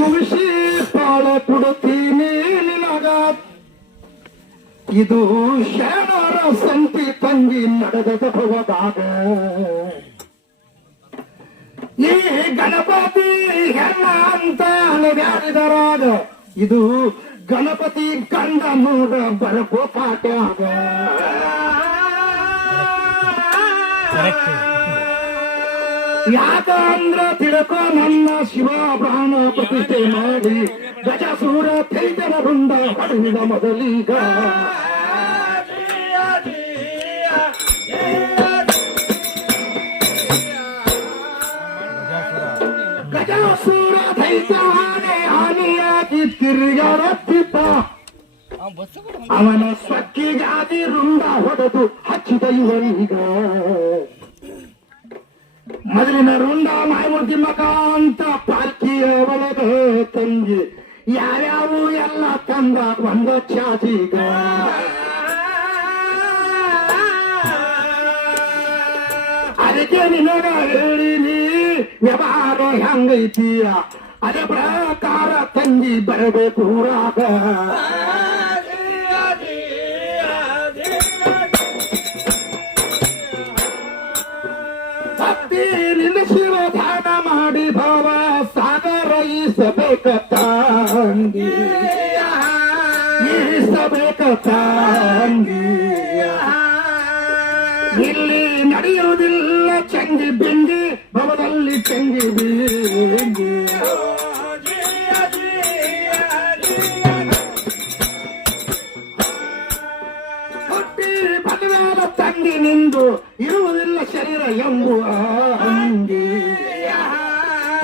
ಮುಗಿಸಿ ತಾಳ ಕೊಡುತ್ತೀನಿ ನಿನಗ. ಇದು ಶರಣರ ಸಂತಿ ತಂಗಿ ನಡೆದ ಹೋದಾಗ ಈ ಗಣಪತಿ ಹೆಣ್ಣ ಅಂತ ಬ್ಯಾಡಿದರಾಗ ಇದು ಗಣಪತಿ ಗಂಡ ನೋಡ ಬರಬೋ ಪಾಟ್ಯಾಗ. ಯಾಕಂದ್ರ ತಿಳ್ಕೊ ನನ್ನ ಶಿವ ಪ್ರಾಣ ಪ್ರತಿಷ್ಠೆ ಮಾಡಿ ಗಜಸೂರ ತೈತನ ರುಂಡ ಹೊಡೆದ ಮೊದಲೀಗ. ಗಜಸೂರ ದೈತ್ಯ ಹಾನಿಯಾಗಿ ತಿರುಗಾಡುತ್ತಿದ್ದ. ಅವನ ಸಕ್ಕಿಗಾದಿ ರುಂಡ ಹೊಡೆದು ಹಚ್ಚಿದ ಇವನೀಗ. ಮೊದಲಿನ ರುಂಡ ಮಾಯಮೂರ್ತಿ ಮಕ ಅಂತ ಪಾಲ್ಕಿಯ ಒಳಗ ತಂಗಿ ಯಾವ್ಯಾವು ಎಲ್ಲ ತಂದ ಒಂದ ಚಾಚಿಗ. ಅದಕ್ಕೆ ನಿನಗ ಹೇಳಿನಿ ವ್ಯವಹಾರ ಹೆಂಗೈತಿಯ ಅದೇ ಪ್ರಕಾರ ತಂಗಿ ಬರಬೇಕು ಊರಾಗ. ಶಿವ ಧ್ಯಾನ ಮಾಡಿ ಭಾವ ಸಾಗರ ಈಸಬೇಕ ತಂಗಿ, ಈಸಬೇಕ ತಂಗಿ. ಇಲ್ಲಿ ನಡೆಯುವುದಿಲ್ಲ ಚಂಗಿ ಬಿಂಗಿ ಭವದಲ್ಲಿ ಚಂಗಿ ಬಿಂಗಿ. ಹುಟ್ಟಿ ಬಲವಾದ ತಂಗಿ ನಿಂದು ಇರುವುದಿಲ್ಲ ಶರೀರ ಎಂಬುವ ಅಂಗಿ,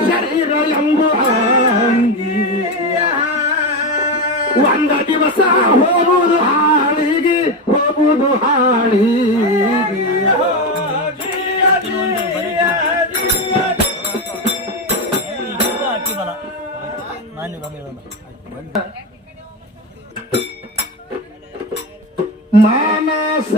ಶರೀರ ಎಂಬುವ ಅಂಗಿ. ಒಂದ ದಿವಸ ಹೋಗುವುದು ಹಾಳಿಗೆ, ಹೋಗುವುದು ಹಾಳಿಗೆ. ಮಾನಸ